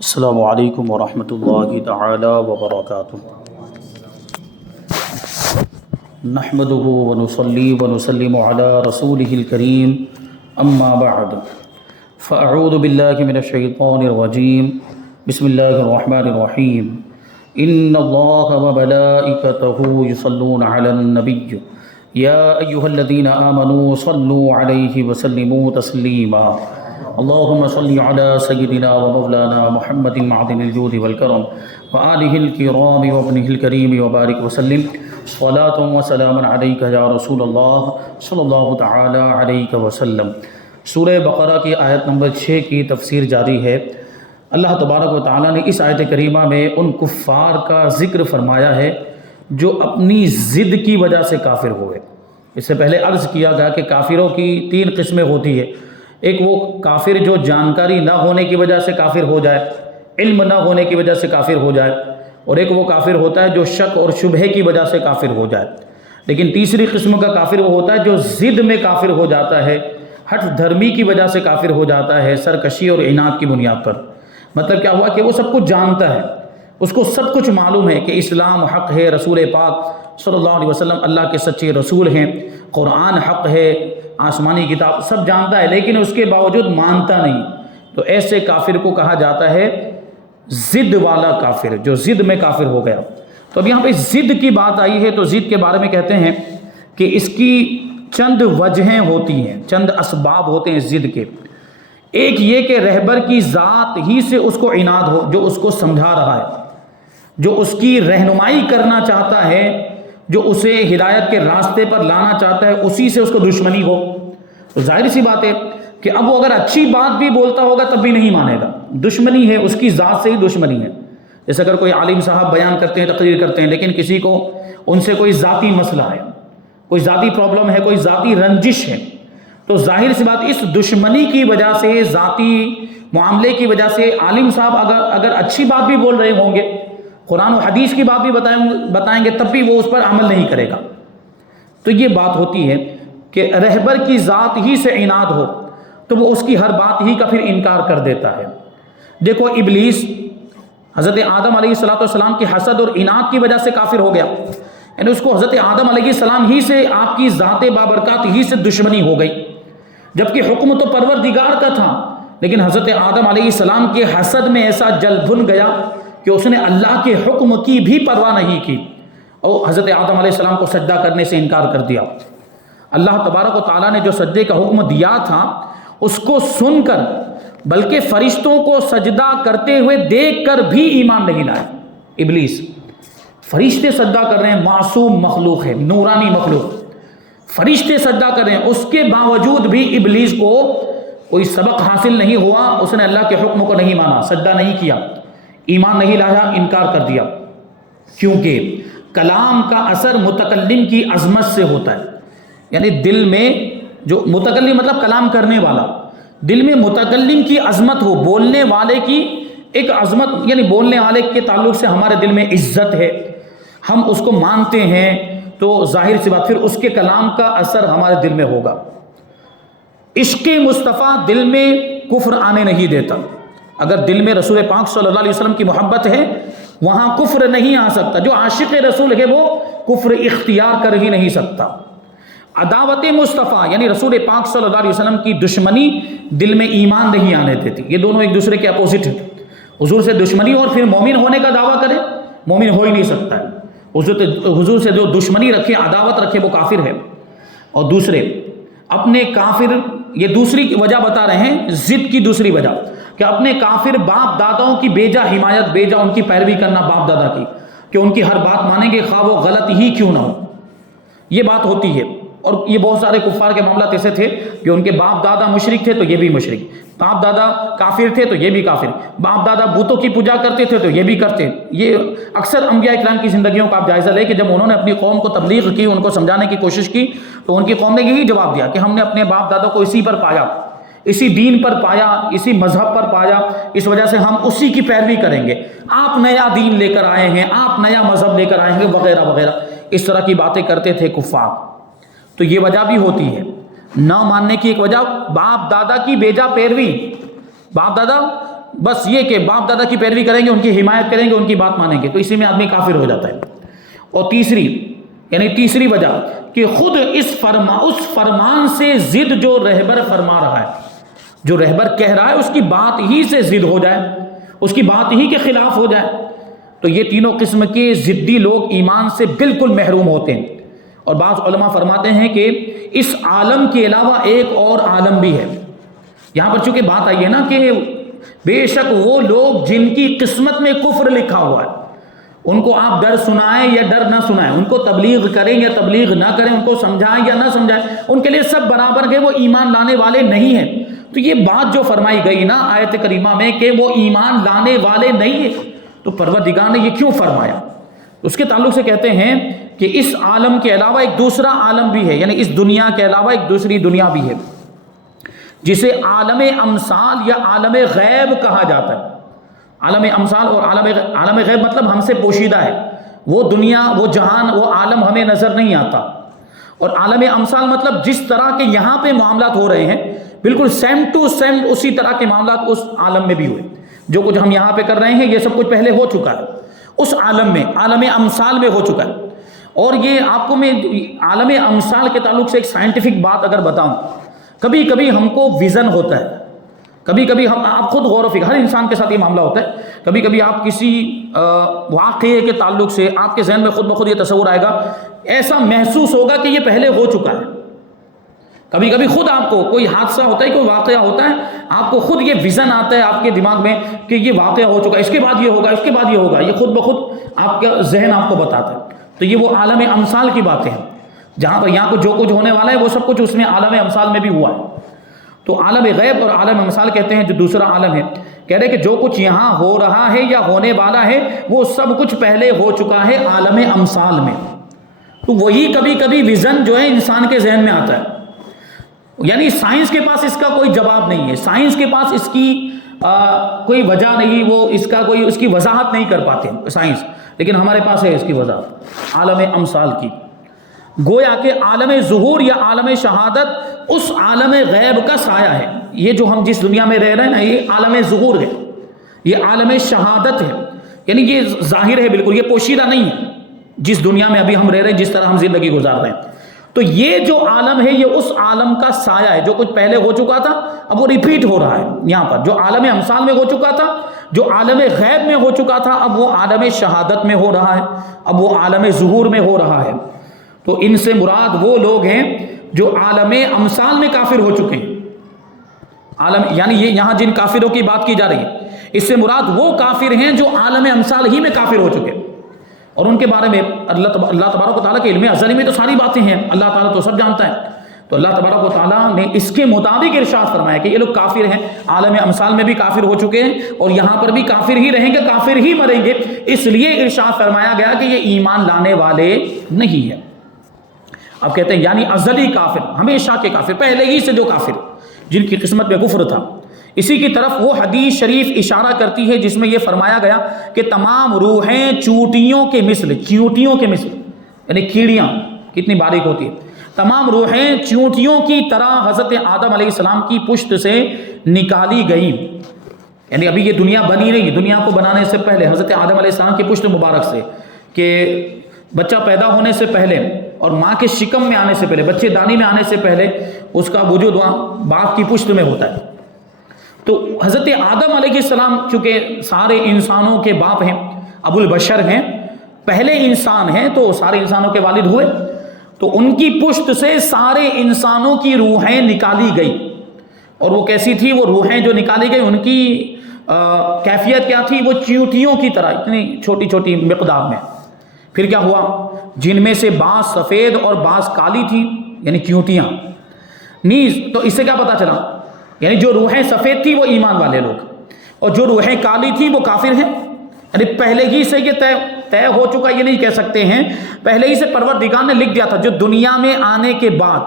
السلام علیکم ورحمۃ اللہ تعالی وبرکاتہ۔ نحمده ونصلي ونسلم على رسوله الكريم اما بعد فاعوذ باللہ من الشیطان الرجیم بسم اللہ الرحمن الرحیم ان اللہ وملائکتہ یصلون علی النبی یا ایہا الذین آمنوا صلوا علیہ وسلموا تسلیما اللہم صلی علی سیدنا ومولانا محمد معدن الجود والکرم وآلہ الکرام وابنہ الکریم وبارک وسلم صلاۃ وسلام علیک یا رسول اللہ صلی اللہ تعالی علیہ وسلم۔ سورہ بقرہ کی آیت نمبر 6 کی تفسیر جاری ہے۔ اللہ تبارک و تعالیٰ نے اس آیت کریمہ میں ان کفار کا ذکر فرمایا ہے جو اپنی ضد کی وجہ سے کافر ہوئے۔ اس سے پہلے عرض کیا گیا کہ کافروں کی 3 قسمیں ہوتی ہے۔ ایک وہ کافر جو جانکاری نہ ہونے کی وجہ سے کافر ہو جائے، علم نہ ہونے کی وجہ سے کافر ہو جائے، اور ایک وہ کافر ہوتا ہے جو شک اور شبہے کی وجہ سے کافر ہو جائے۔ لیکن تیسری قسم کا کافر وہ ہوتا ہے جو ضد میں کافر ہو جاتا ہے، ہٹ دھرمی کی وجہ سے کافر ہو جاتا ہے، سرکشی اور عناد کی بنیاد پر۔ مطلب کیا ہوا کہ وہ سب کچھ جانتا ہے، اس کو سب کچھ معلوم ہے کہ اسلام حق ہے، رسول پاک صلی اللہ علیہ وسلم اللہ کے سچے رسول ہیں، قرآن حق ہے، آسمانی کتاب سب جانتا ہے، لیکن اس کے باوجود مانتا نہیں۔ تو ایسے کافر کو کہا جاتا ہے ضد والا کافر، جو ضد میں کافر ہو گیا۔ تو اب یہاں پہ ضد کی بات آئی ہے تو ضد کے بارے میں کہتے ہیں کہ اس کی چند وجہیں ہوتی ہیں، چند اسباب ہوتے ہیں ضد کے۔ ایک یہ کہ رہبر کی ذات ہی سے اس کو عناد ہو، جو اس کو سمجھا رہا ہے، جو اس کی رہنمائی کرنا چاہتا ہے، جو اسے ہدایت کے راستے پر لانا چاہتا ہے، اسی سے اس کو دشمنی ہو۔ تو ظاہر سی بات ہے کہ اب وہ اگر اچھی بات بھی بولتا ہوگا تب بھی نہیں مانے گا، دشمنی ہے، اس کی ذات سے ہی دشمنی ہے۔ جیسے اگر کوئی عالم صاحب بیان کرتے ہیں، تقریر کرتے ہیں، لیکن کسی کو ان سے کوئی ذاتی مسئلہ ہے، کوئی ذاتی پرابلم ہے، کوئی ذاتی رنجش ہے، تو ظاہر سی بات اس دشمنی کی وجہ سے، ذاتی معاملے کی وجہ سے عالم صاحب اگر اچھی بات بھی بول رہے ہوں گے، قرآن و حدیث کی بات بھی بتائیں گے، تب بھی وہ اس پر عمل نہیں کرے گا۔ تو یہ بات ہوتی ہے کہ رہبر کی ذات ہی سے عناد ہو تو وہ اس کی ہر بات ہی کا پھر انکار کر دیتا ہے۔ دیکھو ابلیس حضرت آدم علیہ السلام کی حسد اور عناد کی وجہ سے کافر ہو گیا، یعنی اس کو حضرت آدم علیہ السلام ہی سے، آپ کی ذات بابرکات ہی سے دشمنی ہو گئی، جبکہ حکم تو پروردگار کا تھا، لیکن حضرت آدم علیہ السلام کے حسد میں ایسا جل بھن گیا کہ اس نے اللہ کے حکم کی بھی پرواہ نہیں کی اور حضرت آدم علیہ السلام کو سجدہ کرنے سے انکار کر دیا۔ اللہ تبارک و تعالیٰ نے جو سجدے کا حکم دیا تھا اس کو سن کر، بلکہ فرشتوں کو سجدہ کرتے ہوئے دیکھ کر بھی ایمان نہیں لائے ابلیس۔ فرشتے سجدہ کر رہے ہیں، معصوم مخلوق ہے، نورانی مخلوق، فرشتے سجدہ کر رہے ہیں، اس کے باوجود بھی ابلیس کو کوئی سبق حاصل نہیں ہوا، اس نے اللہ کے حکم کو نہیں مانا، سجدہ نہیں کیا، ایمان نہیں لایا، انکار کر دیا۔ کیونکہ کلام کا اثر متکلم کی عظمت سے ہوتا ہے، یعنی دل میں جو متکلم مطلب کلام کرنے والا، دل میں متکلم کی عظمت ہو، بولنے والے کی ایک عظمت، یعنی بولنے والے کے تعلق سے ہمارے دل میں عزت ہے، ہم اس کو مانتے ہیں، تو ظاہر سی بات پھر اس کے کلام کا اثر ہمارے دل میں ہوگا۔ عشق مصطفیٰ دل میں کفر آنے نہیں دیتا۔ اگر دل میں رسول پاک صلی اللہ علیہ وسلم کی محبت ہے، وہاں کفر نہیں آ سکتا۔ جو عاشق رسول ہے وہ کفر اختیار کر ہی نہیں سکتا۔ عداوت مصطفیٰ یعنی رسول پاک صلی اللہ علیہ وسلم کی دشمنی دل میں ایمان نہیں آنے دیتی۔ یہ دونوں ایک دوسرے کے اپوزٹ ہیں۔ حضور سے دشمنی اور پھر مومن ہونے کا دعویٰ کرے، مومن ہو ہی نہیں سکتا ہے۔ حضور سے جو دشمنی رکھے، عداوت رکھے، وہ کافر ہے۔ اور دوسرے اپنے کافر، یہ دوسری وجہ بتا رہے ہیں، ضد کی دوسری وجہ کہ اپنے کافر باپ داداؤں کی بیجا حمایت، بیجا ان کی پیروی کرنا باپ دادا کی، کہ ان کی ہر بات مانیں گے خواہ وہ غلط ہی کیوں نہ ہو، یہ بات ہوتی ہے۔ اور یہ بہت سارے کفار کے معاملات ایسے تھے کہ ان کے باپ دادا مشرک تھے تو یہ بھی مشرک، باپ دادا کافر تھے تو یہ بھی کافر، باپ دادا بتوں کی پوجا کرتے تھے تو یہ بھی کرتے۔ یہ اکثر انبیاء اکرام کی زندگیوں کا آپ جائزہ لیں کہ جب انہوں نے اپنی قوم کو تبلیغ کی، ان کو سمجھانے کی کوشش کی، تو ان کی قوم نے یہی جواب دیا کہ ہم نے اپنے باپ دادا کو اسی پر پایا، اسی دین پر پایا، اسی مذہب پر پایا، اس وجہ سے ہم اسی کی پیروی کریں گے، آپ نیا دین لے کر آئے ہیں، آپ نیا مذہب لے کر آئیں گے، وغیرہ وغیرہ، اس طرح کی باتیں کرتے تھے کفار۔ تو یہ وجہ بھی ہوتی ہے نہ ماننے کی۔ ایک وجہ باپ دادا کی بیجا پیروی، باپ دادا بس یہ کہ باپ دادا کی پیروی کریں گے، ان کی حمایت کریں گے، ان کی بات مانیں گے، تو اسی میں آدمی کافر ہو جاتا ہے۔ اور تیسری وجہ کہ خود اس فرمان سے ضد جو رہبر فرما رہا ہے، جو رہبر کہہ رہا ہے اس کی بات ہی سے ضد ہو جائے، اس کی بات ہی کے خلاف ہو جائے، تو یہ تینوں قسم کے ضدی لوگ ایمان سے بالکل محروم ہوتے ہیں۔ اور بعض علماء فرماتے ہیں کہ اس عالم کے علاوہ ایک اور عالم بھی ہے۔ یہاں پر چونکہ بات آئی ہے نا کہ بے شک وہ لوگ جن کی قسمت میں کفر لکھا ہوا ہے، ان کو آپ ڈر سنائیں یا ڈر نہ سنائیں، ان کو تبلیغ کریں یا تبلیغ نہ کریں، ان کو سمجھائیں یا نہ سمجھائیں، ان کے لیے سب برابر ہے، وہ ایمان لانے والے نہیں ہیں۔ تو یہ بات جو فرمائی گئی نا آیت کریمہ میں کہ وہ ایمان لانے والے نہیں ہیں، تو پروردگار نے یہ کیوں فرمایا؟ اس کے تعلق سے کہتے ہیں کہ اس عالم کے علاوہ ایک دوسرا عالم بھی ہے، یعنی اس دنیا کے علاوہ ایک دوسری دنیا بھی ہے، جسے عالم امثال یا عالم غیب کہا جاتا ہے۔ عالم امثال اور عالم غیب مطلب ہم سے پوشیدہ ہے، وہ دنیا، وہ جہان، وہ عالم ہمیں نظر نہیں آتا۔ اور عالم امثال مطلب جس طرح کے یہاں پہ معاملات ہو رہے ہیں بالکل سیم ٹو سیم اسی طرح کے معاملات اس عالم میں بھی ہوئے، جو کچھ ہم یہاں پہ کر رہے ہیں یہ سب کچھ پہلے ہو چکا ہے، اس عالم میں، عالم امثال میں ہو چکا ہے۔ اور یہ آپ کو میں عالم امثال کے تعلق سے ایک سائنٹیفک بات اگر بتاؤں، کبھی کبھی ہم کو ویژن ہوتا ہے، کبھی کبھی آپ خود غور و فکر، ہر انسان کے ساتھ یہ معاملہ ہوتا ہے، کبھی کبھی آپ کسی واقعے کے تعلق سے آپ کے ذہن میں خود بخود یہ تصور آئے گا، ایسا محسوس ہوگا کہ یہ پہلے ہو چکا ہے۔ کبھی کبھی خود آپ کو کوئی حادثہ ہوتا ہے، کوئی واقعہ ہوتا ہے، آپ کو خود یہ ویژن آتا ہے آپ کے دماغ میں کہ یہ واقعہ ہو چکا ہے، اس کے بعد یہ ہوگا، اس کے بعد یہ ہوگا، یہ خود بخود آپ کا ذہن آپ کو بتاتا ہے۔ تو یہ وہ عالم امثال کی باتیں ہیں، جہاں پر یہاں کو جو کچھ ہونے والا ہے وہ سب کچھ اس میں عالم امثال میں بھی ہوا ہے۔ تو عالم غیب اور عالم امثال کہتے ہیں جو دوسرا عالم ہے، کہہ رہے کہ جو کچھ یہاں ہو رہا ہے یا ہونے والا ہے وہ سب کچھ پہلے ہو چکا ہے عالم امثال میں۔ تو وہی کبھی کبھی ویژن جو ہے انسان کے ذہن میں آتا ہے، یعنی سائنس کے پاس اس کا کوئی جواب نہیں ہے، سائنس کے پاس اس کی کوئی وجہ نہیں، وہ اس کی وضاحت نہیں کر پاتے سائنس، لیکن ہمارے پاس ہے اس کی وضاحت عالم امثال کی۔ گویا کہ عالم ظہور یا عالم شہادت اس عالم غیب کا سایہ ہے۔ یہ جو ہم جس دنیا میں رہ رہے ہیں نا، یہ عالم ظہور ہے، یہ عالم شہادت ہے، یعنی یہ ظاہر ہے بالکل، یہ پوشیدہ نہیں ہے جس دنیا میں ابھی ہم رہ رہے ہیں، جس طرح ہم زندگی گزار رہے ہیں۔ تو یہ جو عالم ہے یہ اس عالم کا سایہ ہے، جو کچھ پہلے ہو چکا تھا اب وہ ریپیٹ ہو رہا ہے یہاں پر، جو عالم امثال میں ہو چکا تھا، جو عالم غیب میں ہو چکا تھا، اب وہ عالم شہادت میں ہو رہا ہے، اب وہ عالم ظہور میں ہو رہا ہے۔ تو ان سے مراد وہ لوگ ہیں جو عالم امثال میں کافر ہو چکے ہیں، یعنی یہ یہاں جن کافروں کی بات کی جا رہی ہے اس سے مراد وہ کافر ہیں جو عالم امثال ہی میں کافر ہو چکے ہیں، اور ان کے بارے میں اللہ تبارک و تعالیٰ کے علم ازلی میں تو ساری باتیں ہیں، اللہ تعالیٰ تو سب جانتا ہے۔ تو اللہ تبارک و تعالیٰ نے اس کے مطابق ارشاد فرمایا کہ یہ لوگ کافر ہیں، عالم امثال میں بھی کافر ہو چکے ہیں اور یہاں پر بھی کافر ہی رہیں گے، کافر ہی مریں گے، اس لیے ارشاد فرمایا گیا کہ یہ ایمان لانے والے نہیں ہیں۔ اب کہتے ہیں یعنی ازلی کافر، ہمیشہ کے کافر، پہلے ہی سے جو کافر جن کی قسمت میں کفر تھا۔ اسی کی طرف وہ حدیث شریف اشارہ کرتی ہے جس میں یہ فرمایا گیا کہ تمام روحیں چیونٹیوں کے مثل، یعنی کیڑیاں کتنی باریک ہوتی ہے، تمام روحیں چیونٹیوں کی طرح حضرت آدم علیہ السلام کی پشت سے نکالی گئیں۔ یعنی ابھی یہ دنیا بنی نہیں، دنیا کو بنانے سے پہلے حضرت آدم علیہ السلام کی پشت مبارک سے، کہ بچہ پیدا ہونے سے پہلے اور ماں کے شکم میں آنے سے پہلے، بچے دانی میں آنے سے پہلے اس کا وجود وہاں باپ کی پشت میں ہوتا ہے۔ تو حضرت آدم علیہ السلام چونکہ سارے انسانوں کے باپ ہیں، ابو البشر ہیں، پہلے انسان ہیں، تو سارے انسانوں کے والد ہوئے، تو ان کی پشت سے سارے انسانوں کی روحیں نکالی گئی۔ اور وہ کیسی تھی وہ روحیں جو نکالی گئی، ان کی کیفیت کیا تھی؟ وہ چیونٹیوں کی طرح اتنی چھوٹی چھوٹی مقدار میں۔ پھر کیا ہوا؟ جن میں سے بعض سفید اور بعض کالی تھی، یعنی چیونٹیاں نیز۔ تو اس سے کیا پتا چلا؟ یعنی جو روحیں سفید تھی وہ ایمان والے لوگ، اور جو روحیں کالی تھی وہ کافر ہیں۔ یعنی پہلے ہی سے یہ طے ہو چکا، یہ نہیں کہہ سکتے ہیں، پہلے ہی سے پروردگار نے لکھ دیا تھا۔ جو دنیا میں آنے کے بعد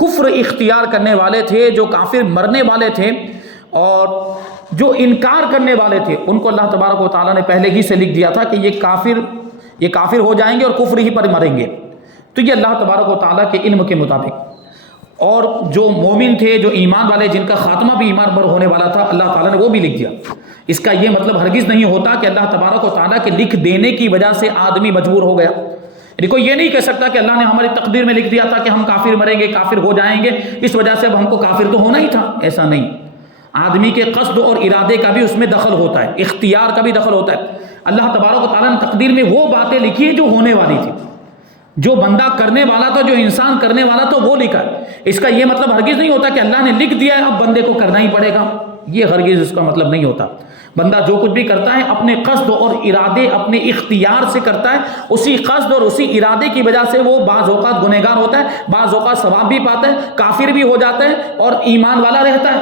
کفر اختیار کرنے والے تھے، جو کافر مرنے والے تھے اور جو انکار کرنے والے تھے، ان کو اللہ تبارک و تعالیٰ نے پہلے ہی سے لکھ دیا تھا کہ یہ کافر ہو جائیں گے اور کفر ہی پر مریں گے۔ تو یہ اللہ تبارک و تعالیٰ کے علم کے مطابق، اور جو مومن تھے، جو ایمان والے، جن کا خاتمہ بھی ایمان پر ہونے والا تھا، اللہ تعالیٰ نے وہ بھی لکھ دیا اس کا یہ مطلب ہرگز نہیں ہوتا کہ اللہ تبارک و تعالیٰ کے لکھ دینے کی وجہ سے آدمی مجبور ہو گیا. یعنی کوئی یہ نہیں کہہ سکتا کہ اللہ نے ہماری تقدیر میں لکھ دیا تھا کہ ہم کافر مریں گے، کافر ہو جائیں گے، اس وجہ سے اب ہم کو کافر تو ہونا ہی تھا. ایسا نہیں. آدمی کے قصد اور ارادے کا بھی اس میں دخل ہوتا ہے، اختیار کا بھی دخل ہوتا ہے. اللہ تبارک و تعالیٰ نے تقدیر میں وہ باتیں لکھی ہیں جو ہونے والی تھی. جو بندہ کرنے والا تھا، جو انسان کرنے والا تھا، وہ لکھا. اس کا یہ مطلب ہرگز نہیں ہوتا کہ اللہ نے لکھ دیا ہے اب بندے کو کرنا ہی پڑے گا. یہ ہرگز اس کا مطلب نہیں ہوتا. بندہ جو کچھ بھی کرتا ہے اپنے قصد اور ارادے، اپنے اختیار سے کرتا ہے. اسی قصد اور اسی ارادے کی وجہ سے وہ بعض اوقات گنہگار ہوتا ہے، بعض اوقات ثواب بھی پاتا ہے، کافر بھی ہو جاتا ہے اور ایمان والا رہتا ہے.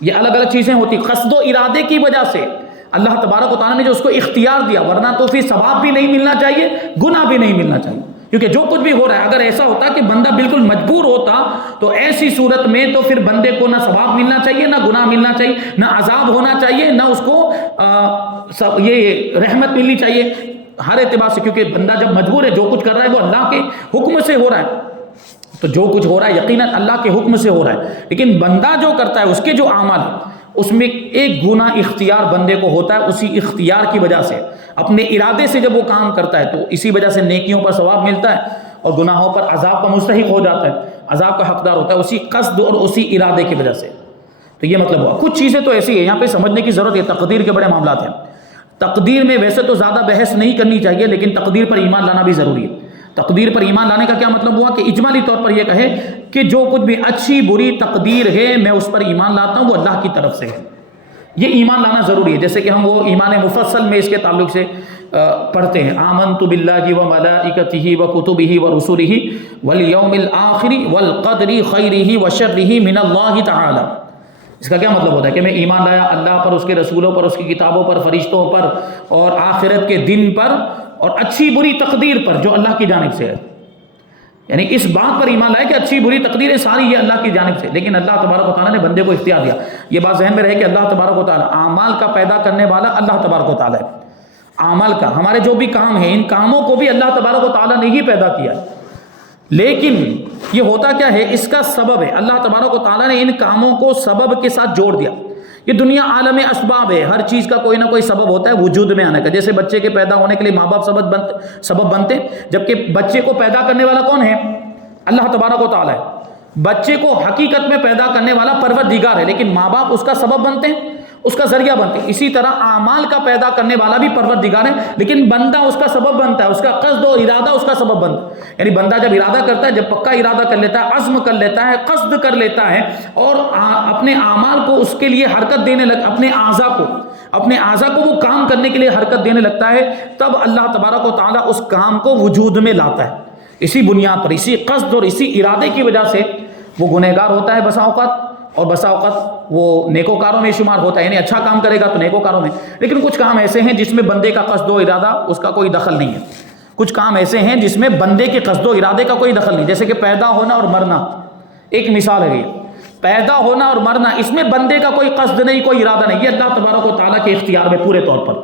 یہ الگ الگ چیزیں ہوتی. قصد و ارادے کی وجہ سے اللہ تبارک و تعالیٰ نے جو اس کو اختیار دیا، ورنہ تو پھر ثواب بھی نہیں ملنا چاہیے، گناہ بھی نہیں ملنا چاہیے. کیونکہ جو کچھ بھی ہو رہا ہے، اگر ایسا ہوتا کہ بندہ بالکل مجبور ہوتا تو ایسی صورت میں تو پھر بندے کو نہ ثواب ملنا چاہیے، نہ گناہ ملنا چاہیے، نہ عذاب ہونا چاہیے، نہ اس کو یہ رحمت ملنی چاہیے ہر اعتبار سے. کیونکہ بندہ جب مجبور ہے، جو کچھ کر رہا ہے وہ اللہ کے حکم سے ہو رہا ہے، تو جو کچھ ہو رہا ہے یقیناً اللہ کے حکم سے ہو رہا ہے. لیکن بندہ جو کرتا ہے، اس کے جو اعمال ہیں، اس میں ایک گناہ اختیار بندے کو ہوتا ہے. اسی اختیار کی وجہ سے، اپنے ارادے سے جب وہ کام کرتا ہے، تو اسی وجہ سے نیکیوں پر ثواب ملتا ہے اور گناہوں پر عذاب کا مستحق ہو جاتا ہے، عذاب کا حقدار ہوتا ہے، اسی قصد اور اسی ارادے کی وجہ سے. تو یہ مطلب ہوا. کچھ چیزیں تو ایسی ہیں یہاں پہ سمجھنے کی ضرورت ہے. تقدیر کے بڑے معاملات ہیں. تقدیر میں ویسے تو زیادہ بحث نہیں کرنی چاہیے، لیکن تقدیر پر ایمان لانا بھی ضروری ہے. تقدیر پر ایمان لانے کا کیا مطلب ہوا کہ اجمالی طور پر یہ کہے کہ جو کچھ بھی اچھی بری تقدیر ہے میں اس پر ایمان لاتا ہوں، وہ اللہ کی طرف سے ہے. یہ ایمان لانا ضروری ہے. جیسے کہ ہم وہ ایمان مفصل میں اس کے تعلق سے پڑھتے ہیں، آمنت باللہ وملائکتہ وکتبہ ورسلہ والیوم الآخر والقدر خیرہ وشرہ من اللہ تعالی. اس کا کیا مطلب ہوتا ہے کہ میں ایمان لایا اللہ پر، اس کے رسولوں پر، اس کی کتابوں پر، فرشتوں پر اور آخرت کے دن پر اور اچھی بری تقدیر پر جو اللہ کی جانب سے ہے. یعنی اس بات پر ایمان لائے کہ اچھی بری تقدیریں ساری یہ اللہ کی جانب سے. لیکن اللہ تبارک و تعالیٰ نے بندے کو اختیار دیا. یہ بات ذہن میں رہے کہ اللہ تبارک و تعالیٰ اعمال کا پیدا کرنے والا اللہ تبارک و تعالیٰ ہے. اعمال کا، ہمارے جو بھی کام ہیں، ان کاموں کو بھی اللہ تبارک و تعالیٰ نے ہی پیدا کیا ہے. لیکن یہ ہوتا کیا ہے، اس کا سبب ہے. اللہ تبارک و تعالیٰ نے ان کاموں کو سبب کے ساتھ جوڑ دیا. یہ دنیا عالم اسباب ہے، ہر چیز کا کوئی نہ کوئی سبب ہوتا ہے وجود میں آنے کا. جیسے بچے کے پیدا ہونے کے لیے ماں باپ سبب بنتے، جبکہ بچے کو پیدا کرنے والا کون ہے؟ اللہ تبارک و تعالیٰ ہے. بچے کو حقیقت میں پیدا کرنے والا پروردگار ہے، لیکن ماں باپ اس کا سبب بنتے ہیں، اس کا ذریعہ بنتے ہیں. اسی طرح اعمال کا پیدا کرنے والا بھی پروردگار ہے، لیکن بندہ اس کا سبب بنتا ہے، اس کا قصد و ارادہ اس کا سبب بنتا ہے. یعنی بندہ جب ارادہ کرتا ہے، جب پکا ارادہ کر لیتا ہے، عزم کر لیتا ہے، قصد کر لیتا ہے اور اپنے اعمال کو اس کے لیے حرکت دینے اپنے اعضاء کو وہ کام کرنے کے لیے حرکت دینے لگتا ہے، تب اللہ تبارک و تعالیٰ اس کام کو وجود میں لاتا ہے. اسی بنیاد پر، اسی قصد اور اسی ارادے کی وجہ سے وہ گنہگار ہوتا ہے بسا اوقات، اور بسا اوقات وہ نیکوکاروں میں شمار ہوتا ہے. یعنی اچھا کام کرے گا تو نیکوکاروں میں. لیکن کچھ کام ایسے ہیں جس میں بندے کا قصد و ارادہ اس کا کوئی دخل نہیں ہے. کچھ کام ایسے ہیں جس میں بندے کے قصد و ارادے کا کوئی دخل نہیں. جیسے کہ پیدا ہونا اور مرنا، ایک مثال ہے. یہ پیدا ہونا اور مرنا، اس میں بندے کا کوئی قصد نہیں، کوئی ارادہ نہیں. یہ اللہ تبارک و تعالیٰ کے اختیار میں پورے طور پر.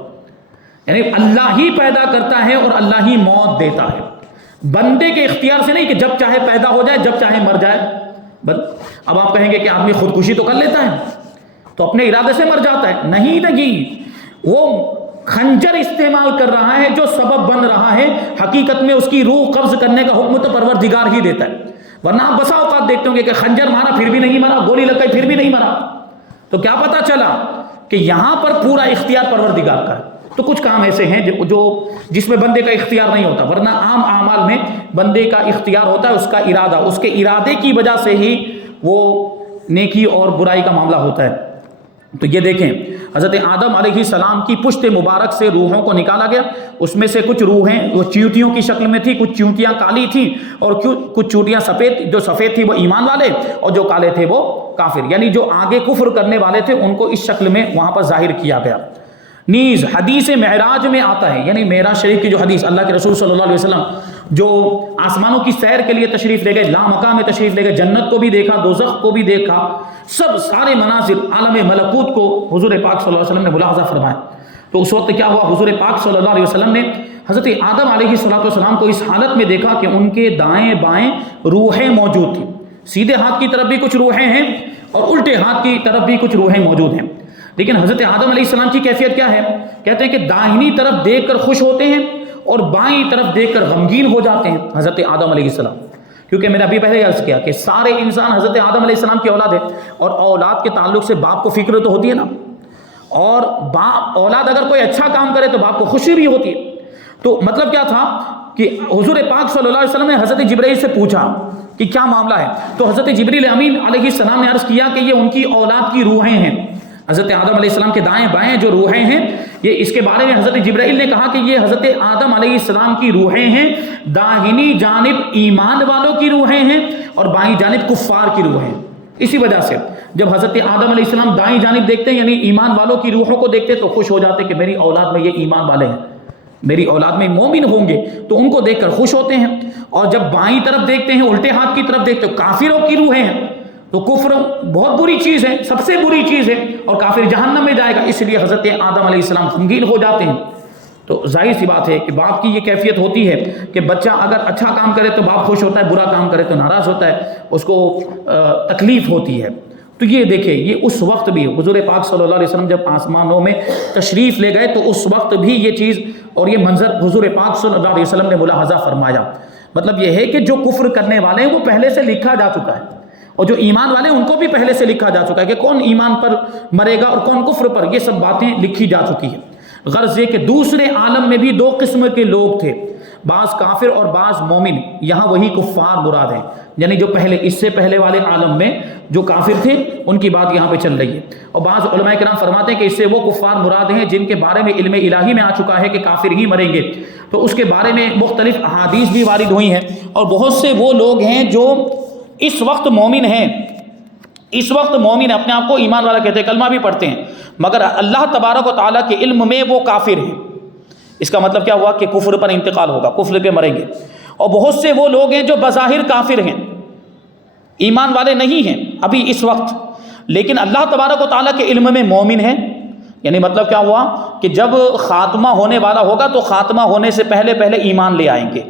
یعنی اللہ ہی پیدا کرتا ہے اور اللہ ہی موت دیتا ہے. بندے کے اختیار سے نہیں کہ جب چاہے پیدا ہو جائے، جب چاہے مر جائے. اب آپ کہیں گے کہ آدمی خودکشی تو کر لیتا ہے تو اپنے ارادے سے مر جاتا ہے. نہیں، وہ خنجر استعمال کر رہا ہے جو سبب بن رہا ہے. حقیقت میں اس کی روح قبض کرنے کا حکم تو پروردگار ہی دیتا ہے. ورنہ آپ بسا اوقات دیکھتے ہوں گے کہ خنجر مارا پھر بھی نہیں مرا، گولی لگ گئی پھر بھی نہیں مرا. تو کیا پتا چلا کہ یہاں پر پورا اختیار پروردگار کا ہے. تو کچھ کام ایسے ہیں جو جس میں بندے کا اختیار نہیں ہوتا، ورنہ عام اعمال میں بندے کا اختیار ہوتا ہے، اس کا ارادہ، اس کے ارادے کی وجہ سے ہی وہ نیکی اور برائی کا معاملہ ہوتا ہے. تو یہ دیکھیں، حضرت آدم علیہ السلام کی پشت مبارک سے روحوں کو نکالا گیا. اس میں سے کچھ روحیں وہ چیونٹیوں کی شکل میں تھی، کچھ چیونٹیاں کالی تھیں اور کچھ چیونٹیاں سفید. جو سفید تھی وہ ایمان والے اور جو کالے تھے وہ کافر. یعنی جو آگے کفر کرنے والے تھے ان کو اس شکل میں وہاں پر ظاہر کیا گیا. نیز حدیث معراج میں آتا ہے، یعنی معراج شریف کی جو حدیث، اللہ کے رسول صلی اللہ علیہ وسلم جو آسمانوں کی سیر کے لیے تشریف لے گئے، لامکاں میں تشریف لے گئے، جنت کو بھی دیکھا، دوزخ کو بھی دیکھا، سارے مناظر عالم ملکوت کو حضور پاک صلی اللہ علیہ وسلم نے ملاحظہ فرمایا. تو اس وقت کیا ہوا، حضور پاک صلی اللہ علیہ وسلم نے حضرت آدم علیہ السلام کو اس حالت میں دیکھا کہ ان کے دائیں بائیں روحیں موجود تھیں. سیدھے ہاتھ کی طرف بھی کچھ روحیں ہیں اور الٹے ہاتھ کی طرف بھی کچھ روحیں موجود ہیں. لیکن حضرت آدم علیہ السلام کی کیفیت کیا ہے؟ کہتے ہیں کہ داہنی طرف دیکھ کر خوش ہوتے ہیں اور بائیں طرف دیکھ کر غمگین ہو جاتے ہیں حضرت آدم علیہ السلام. کیونکہ میں نے ابھی پہلے عرض کیا کہ سارے انسان حضرت آدم علیہ السلام کی اولاد ہے، اور اولاد کے تعلق سے باپ کو فکر تو ہوتی ہے نا، اور اولاد اگر کوئی اچھا کام کرے تو باپ کو خوشی بھی ہوتی ہے. تو مطلب کیا تھا کہ حضور پاک صلی اللہ علیہ وسلم نے حضرت جبرائیل سے پوچھا کہ کیا معاملہ ہے، تو حضرت جبریل امین علیہ السلام نے عرض کیا کہ یہ ان کی اولاد کی روحیں ہیں. حضرت آدم علیہ السلام کے دائیں بائیں جو روحیں ہیں، یہ اس کے بارے میں حضرت جبرائیل نے کہا کہ یہ حضرت آدم علیہ السلام کی روحیں ہیں، داہنی جانب ایمان والوں کی روحیں ہیں اور بائیں جانب کفار کی روحیں. اسی وجہ سے جب حضرت آدم علیہ السلام دائیں جانب دیکھتے ہیں، یعنی ایمان والوں کی روحوں کو دیکھتے تو خوش ہو جاتے کہ میری اولاد میں یہ ایمان والے ہیں، میری اولاد میں مومن ہوں گے، تو ان کو دیکھ کر خوش ہوتے ہیں. اور جب بائیں طرف دیکھتے ہیں، الٹے ہاتھ کی طرف دیکھتے ہیں، کافروں کی روحیں ہیں، تو کفر بہت بری چیز ہے، سب سے بری چیز ہے، اور کافر جہنم میں جائے گا. اس لیے حضرت آدم علیہ السلام غمگین ہو جاتے ہیں. تو ظاہر سی بات ہے کہ باپ کی یہ کیفیت ہوتی ہے کہ بچہ اگر اچھا کام کرے تو باپ خوش ہوتا ہے، برا کام کرے تو ناراض ہوتا ہے، اس کو تکلیف ہوتی ہے. تو یہ دیکھیں، یہ اس وقت بھی حضور پاک صلی اللہ علیہ وسلم جب آسمانوں میں تشریف لے گئے تو اس وقت بھی یہ چیز اور یہ منظر حضور پاک صلی اللہ علیہ وسلم نے ملاحظہ فرمایا. مطلب یہ ہے کہ جو کفر کرنے والے ہیں وہ پہلے سے لکھا جا چکا ہے، اور جو ایمان والے ہیں ان کو بھی پہلے سے لکھا جا چکا ہے کہ کون ایمان پر مرے گا اور کون کفر پر. یہ سب باتیں لکھی جا چکی ہیں. غرض یہ کہ دوسرے عالم میں بھی دو قسم کے لوگ تھے، بعض کافر اور بعض مومن. یہاں وہی کفار مراد ہیں، یعنی جو پہلے اس سے پہلے والے عالم میں جو کافر تھے ان کی بات یہاں پہ چل رہی ہے. اور بعض علماء کرام فرماتے ہیں کہ اس سے وہ کفار مراد ہیں جن کے بارے میں علم الہی میں آ چکا ہے کہ کافر ہی مریں گے. تو اس کے بارے میں مختلف احادیث بھی وارد ہوئی ہیں، اور بہت سے وہ لوگ ہیں جو اس وقت مومن ہیں، اس وقت مومن اپنے آپ کو ایمان والا کہتے ہیں، کلمہ بھی پڑھتے ہیں، مگر اللہ تبارک و تعالیٰ کے علم میں وہ کافر ہیں. اس کا مطلب کیا ہوا کہ کفر پر انتقال ہوگا، کفر پہ مریں گے. اور بہت سے وہ لوگ ہیں جو بظاہر کافر ہیں، ایمان والے نہیں ہیں ابھی اس وقت، لیکن اللہ تبارک و تعالیٰ کے علم میں مومن ہیں. یعنی مطلب کیا ہوا کہ جب خاتمہ ہونے والا ہوگا تو خاتمہ ہونے سے پہلے پہلے ایمان لے آئیں گے.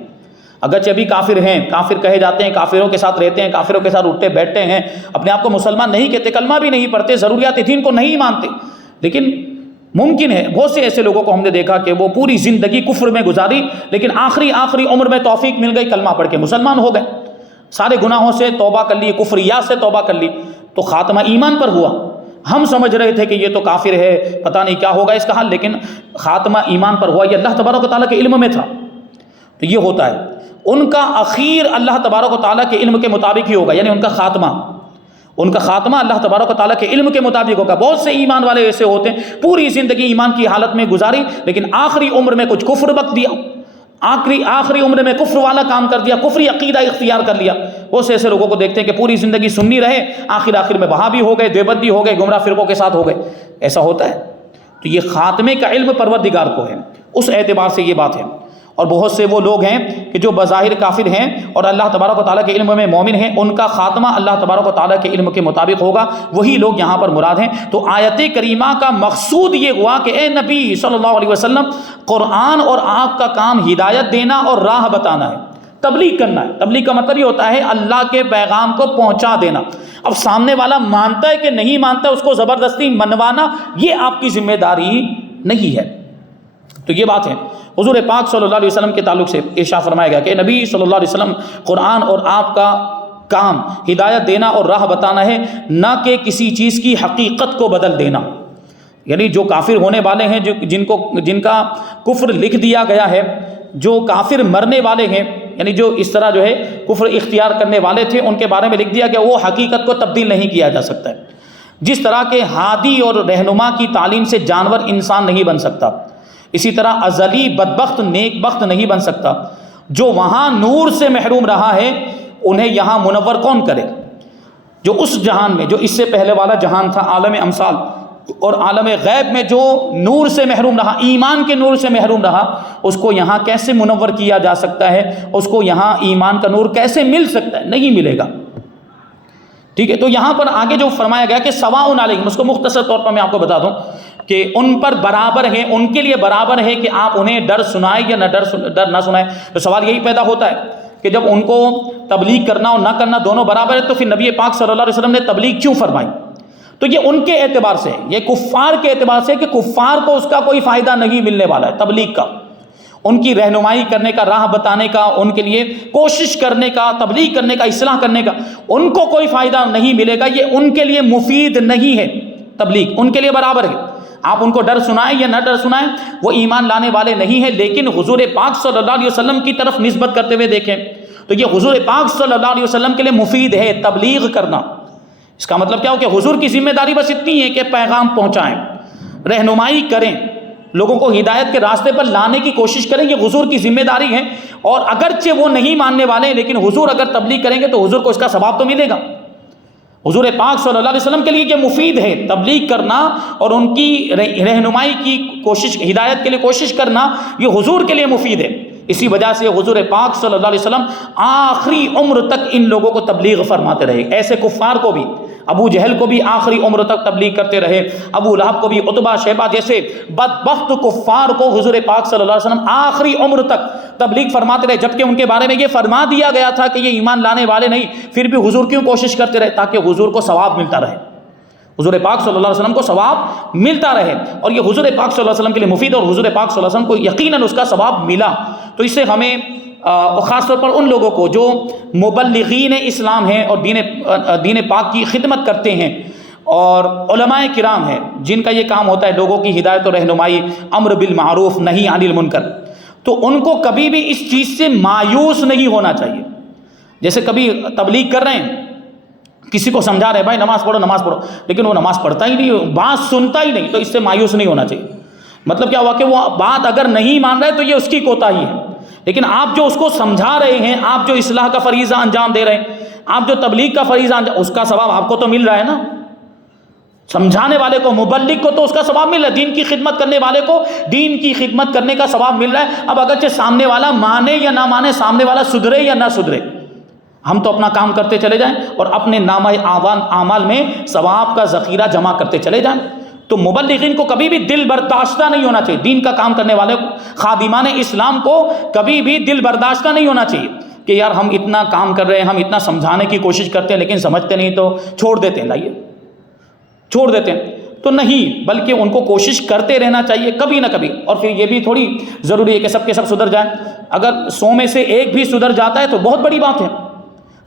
اگرچہ ابھی کافر ہیں، کافر کہے جاتے ہیں، کافروں کے ساتھ رہتے ہیں، کافروں کے ساتھ اٹھتے بیٹھتے ہیں، اپنے آپ کو مسلمان نہیں کہتے، کلمہ بھی نہیں پڑھتے، ضروریات دین کو نہیں مانتے، لیکن ممکن ہے بہت سے ایسے لوگوں کو ہم نے دیکھا کہ وہ پوری زندگی کفر میں گزاری، لیکن آخری عمر میں توفیق مل گئی، کلمہ پڑھ کے مسلمان ہو گئے، سارے گناہوں سے توبہ کر لی، کفریات سے توبہ کر لی، تو خاتمہ ایمان پر ہوا. ہم سمجھ رہے تھے کہ یہ تو کافر ہے، پتہ نہیں کیا ہوگا اس کا حال، لیکن خاتمہ ایمان پر ہوا، یہ اللہ تبارک و تعالیٰ کے علم میں تھا. تو یہ ہوتا ہے، ان کا اخیر اللہ تبارک و تعالیٰ کے علم کے مطابق ہی ہوگا، یعنی ان کا خاتمہ اللہ تبارک و تعالیٰ کے علم کے مطابق ہوگا. بہت سے ایمان والے ایسے ہوتے ہیں پوری زندگی ایمان کی حالت میں گزاری، لیکن آخری عمر میں کچھ کفر بک دیا، آخری عمر میں کفر والا کام کر دیا، کفری عقیدہ اختیار کر لیا. بہت سے ایسے لوگوں کو دیکھتے ہیں کہ پوری زندگی سنی رہے، آخر میں وہابی ہو گئے، دیوبندی ہو گئے، گمراہ فرقوں کے ساتھ ہو گئے. ایسا ہوتا ہے. تو یہ خاتمے کا علم پروردگار کو ہے، اس اعتبار سے یہ بات ہے. اور بہت سے وہ لوگ ہیں کہ جو بظاہر کافر ہیں اور اللہ تبارک و تعالیٰ کے علم میں مومن ہیں، ان کا خاتمہ اللہ تبارک و تعالیٰ کے علم کے مطابق ہوگا، وہی لوگ یہاں پر مراد ہیں. تو آیت کریمہ کا مقصود یہ ہوا کہ اے نبی صلی اللہ علیہ وسلم، قرآن اور آپ کا کام ہدایت دینا اور راہ بتانا ہے، تبلیغ کرنا ہے. تبلیغ کا مطلب یہ ہوتا ہے اللہ کے پیغام کو پہنچا دینا. اب سامنے والا مانتا ہے کہ نہیں مانتا، اس کو زبردستی منوانا یہ آپ کی ذمہ داری نہیں ہے. تو یہ بات ہے. حضور پاک صلی اللہ علیہ وسلم کے تعلق سے ارشاد فرمایا گیا کہ نبی صلی اللہ علیہ وسلم، قرآن اور آپ کا کام ہدایت دینا اور راہ بتانا ہے، نہ کہ کسی چیز کی حقیقت کو بدل دینا. یعنی جو کافر ہونے والے ہیں، جن کا کفر لکھ دیا گیا ہے، جو کافر مرنے والے ہیں، یعنی جو اس طرح جو ہے کفر اختیار کرنے والے تھے، ان کے بارے میں لکھ دیا کہ وہ حقیقت کو تبدیل نہیں کیا جا سکتا ہے. جس طرح کے ہادی اور رہنما کی تعلیم سے جانور انسان نہیں بن سکتا، اسی طرح ازلی بدبخت نیک بخت نہیں بن سکتا. جو وہاں نور سے محروم رہا ہے انہیں یہاں منور کون کرے؟ جو اس جہان میں، جو اس سے پہلے والا جہان تھا عالم امثال اور عالم غیب میں، جو نور سے محروم رہا، ایمان کے نور سے محروم رہا، اس کو یہاں کیسے منور کیا جا سکتا ہے؟ اس کو یہاں ایمان کا نور کیسے مل سکتا ہے؟ نہیں ملے گا. ٹھیک ہے. تو یہاں پر آگے جو فرمایا گیا کہ سواء علیہم، اس کو مختصر طور پر میں آپ کو بتا دوں کہ ان پر برابر ہے، ان کے لیے برابر ہے کہ آپ انہیں ڈر سنائیں یا ڈر نہ سنائیں. تو سوال یہی پیدا ہوتا ہے کہ جب ان کو تبلیغ کرنا اور نہ کرنا دونوں برابر ہے، تو پھر نبی پاک صلی اللہ علیہ وسلم نے تبلیغ کیوں فرمائی؟ تو یہ ان کے اعتبار سے، یہ کفار کے اعتبار سے کہ کفار کو اس کا کوئی فائدہ نہیں ملنے والا ہے تبلیغ کا، ان کی رہنمائی کرنے کا، راہ بتانے کا، ان کے لیے کوشش کرنے کا، تبلیغ کرنے کا، اصلاح کرنے کا، ان کو کوئی فائدہ نہیں ملے گا، یہ ان کے لیے مفید نہیں ہے تبلیغ، ان کے لیے برابر ہے۔ آپ ان کو ڈر سنائیں یا نہ ڈر سنائیں، وہ ایمان لانے والے نہیں ہیں، لیکن حضور پاک صلی اللہ علیہ وسلم کی طرف نسبت کرتے ہوئے دیکھیں تو یہ حضور پاک صلی اللہ علیہ وسلم کے لیے مفید ہے تبلیغ کرنا۔ اس کا مطلب کیا ہو کہ حضور کی ذمہ داری بس اتنی ہے کہ پیغام پہنچائیں، رہنمائی کریں، لوگوں کو ہدایت کے راستے پر لانے کی کوشش کریں، یہ حضور کی ذمہ داری ہے۔ اور اگرچہ وہ نہیں ماننے والے ہیں، لیکن حضور اگر تبلیغ کریں گے تو حضور کو اس کا ثواب تو ملے گا۔ حضور پاک صلی اللہ علیہ وسلم کے لیے یہ مفید ہے تبلیغ کرنا اور ان کی رہنمائی کی کوشش، ہدایت کے لیے کوشش کرنا، یہ حضور کے لیے مفید ہے۔ اسی وجہ سے حضور پاک صلی اللہ علیہ وسلم آخری عمر تک ان لوگوں کو تبلیغ فرماتے رہے، ایسے کفار کو بھی، ابو جہل کو بھی آخری عمر تک تبلیغ کرتے رہے، ابو لہب کو بھی، عتبہ شیبہ جیسے بدبخت کفار کو حضور پاک صلی اللہ علیہ وسلم آخری عمر تک تبلیغ فرماتے رہے، جبکہ ان کے بارے میں یہ فرما دیا گیا تھا کہ یہ ایمان لانے والے نہیں، پھر بھی حضور کیوں کوشش کرتے رہے؟ تاکہ حضور کو ثواب ملتا رہے، حضور پاک صلی اللہ علیہ وسلم کو ثواب ملتا رہے، اور یہ حضور پاک صلی اللہ علیہ وسلم کے لیے مفید، اور حضور پاک صلی اللہ علیہ وسلم کو یقیناً اس کا ثواب ملا۔ تو اس سے ہمیں خاص طور پر ان لوگوں کو جو مبلغین اسلام ہیں اور دین پاک کی خدمت کرتے ہیں، اور علماء کرام ہیں جن کا یہ کام ہوتا ہے لوگوں کی ہدایت و رہنمائی، امر بالمعروف نہی عن المنکر، تو ان کو کبھی بھی اس چیز سے مایوس نہیں ہونا چاہیے۔ جیسے کبھی تبلیغ کر رہے ہیں، کسی کو سمجھا رہے ہیں بھائی نماز پڑھو نماز پڑھو، لیکن وہ نماز پڑھتا ہی نہیں، بات سنتا ہی نہیں، تو اس سے مایوس نہیں ہونا چاہیے۔ مطلب کیا ہوا کہ وہ بات اگر نہیں مان رہے تو یہ اس کی کوتاہی ہے، لیکن آپ جو اس کو سمجھا رہے ہیں، آپ جو اصلاح کا فریضہ انجام دے رہے ہیں، آپ جو تبلیغ کا فریضہ انجام، اس کا ثواب آپ کو تو مل رہا ہے نا، سمجھانے والے کو، مبلغ کو تو اس کا ثواب مل رہا ہے، دین کی خدمت کرنے والے کو دین کی خدمت کرنے کا ثواب مل رہا ہے۔ اب اگرچہ سامنے والا مانے یا نہ مانے، سامنے والا سدھرے یا نہ سدھرے، ہم تو اپنا کام کرتے چلے جائیں اور اپنے نامہ اعمال میں ثواب کا ذخیرہ جمع کرتے چلے جائیں۔ تو مبلغین کو کبھی بھی دل برداشتہ نہیں ہونا چاہیے، دین کا کام کرنے والے کو، خادمان اسلام کو کبھی بھی دل برداشتہ نہیں ہونا چاہیے کہ یار ہم اتنا کام کر رہے ہیں، ہم اتنا سمجھانے کی کوشش کرتے ہیں لیکن سمجھتے نہیں تو چھوڑ دیتے ہیں، لائیے چھوڑ دیتے ہیں۔ تو نہیں، بلکہ ان کو کوشش کرتے رہنا چاہیے کبھی نہ کبھی۔ اور پھر یہ بھی تھوڑی ضروری ہے کہ سب کے سب سدھر جائیں، اگر 100 میں سے ایک بھی سدھر جاتا ہے تو بہت بڑی بات ہے،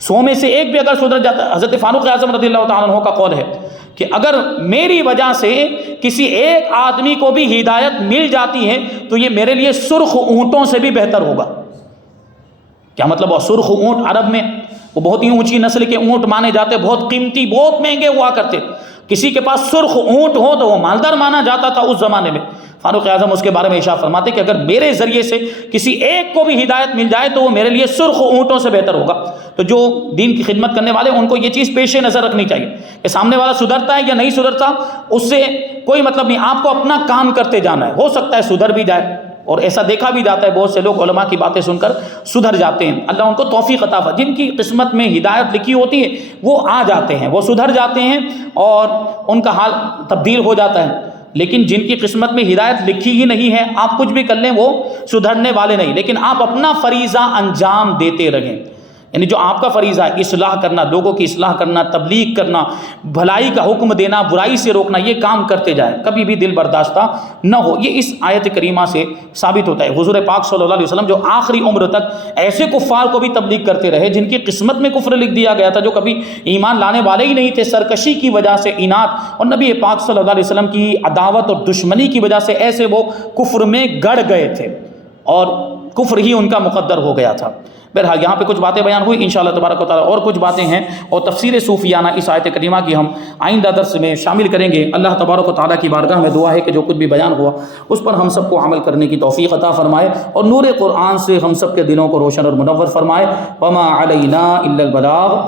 100 میں سے ایک بھی اگر سدھر جاتا ہے۔ حضرت فاروق اعظم رضی اللہ تعالیٰ عنہ کا قول ہے کہ اگر میری وجہ سے کسی ایک آدمی کو بھی ہدایت مل جاتی ہے تو یہ میرے لیے سرخ اونٹوں سے بھی بہتر ہوگا۔ کیا مطلب؟ وہ سرخ اونٹ عرب میں وہ بہت ہی اونچی نسل کے اونٹ مانے جاتے، بہت قیمتی، بہت مہنگے ہوا کرتے، کسی کے پاس سرخ اونٹ ہو تو وہ مالدار مانا جاتا تھا اس زمانے میں۔ فاروق اعظم اس کے بارے میں ارشاد فرماتے کہ اگر میرے ذریعے سے کسی ایک کو بھی ہدایت مل جائے تو وہ میرے لیے سرخ اونٹوں سے بہتر ہوگا۔ تو جو دین کی خدمت کرنے والے ان کو یہ چیز پیش نظر رکھنی چاہیے کہ سامنے والا سدھرتا ہے یا نہیں سدھرتا، اس سے کوئی مطلب نہیں، آپ کو اپنا کام کرتے جانا ہے، ہو سکتا ہے سدھر بھی جائے، اور ایسا دیکھا بھی جاتا ہے بہت سے لوگ علماء کی باتیں سن کر سدھر جاتے ہیں، اللہ ان کو توفیق عطا فرمائے۔ جن کی قسمت میں ہدایت لکھی ہوتی ہے وہ آ جاتے ہیں، وہ سدھر جاتے ہیں اور ان کا حال تبدیل ہو جاتا ہے، لیکن جن کی قسمت میں ہدایت لکھی ہی نہیں ہے، آپ کچھ بھی کر لیں وہ سدھرنے والے نہیں، لیکن آپ اپنا فریضہ انجام دیتے رہیں۔ یعنی جو آپ کا فریضہ ہے، اصلاح کرنا، لوگوں کی اصلاح کرنا، تبلیغ کرنا، بھلائی کا حکم دینا، برائی سے روکنا، یہ کام کرتے جائیں، کبھی بھی دل برداشتہ نہ ہو۔ یہ اس آیت کریمہ سے ثابت ہوتا ہے۔ حضور پاک صلی اللہ علیہ وسلم جو آخری عمر تک ایسے کفار کو بھی تبلیغ کرتے رہے جن کی قسمت میں کفر لکھ دیا گیا تھا، جو کبھی ایمان لانے والے ہی نہیں تھے، سرکشی کی وجہ سے، اناد اور نبی پاک صلی اللہ علیہ وسلم کی عداوت اور دشمنی کی وجہ سے ایسے وہ کفر میں گڑ گئے تھے اور کفر ہی ان کا مقدر ہو گیا تھا۔ بہرحال یہاں پہ کچھ باتیں بیان ہوئی، انشاءاللہ تبارک و تعالیٰ اور کچھ باتیں ہیں اور تفسیر صوفیانہ اس آیت کریمہ کی ہم آئندہ درس میں شامل کریں گے۔ اللہ تبارک و تعالیٰ کی بارگاہ میں دعا ہے کہ جو کچھ بھی بیان ہوا اس پر ہم سب کو عمل کرنے کی توفیق عطا فرمائے اور نور قرآن سے ہم سب کے دلوں کو روشن اور منور فرمائے۔ وما علینا الا البلاغ۔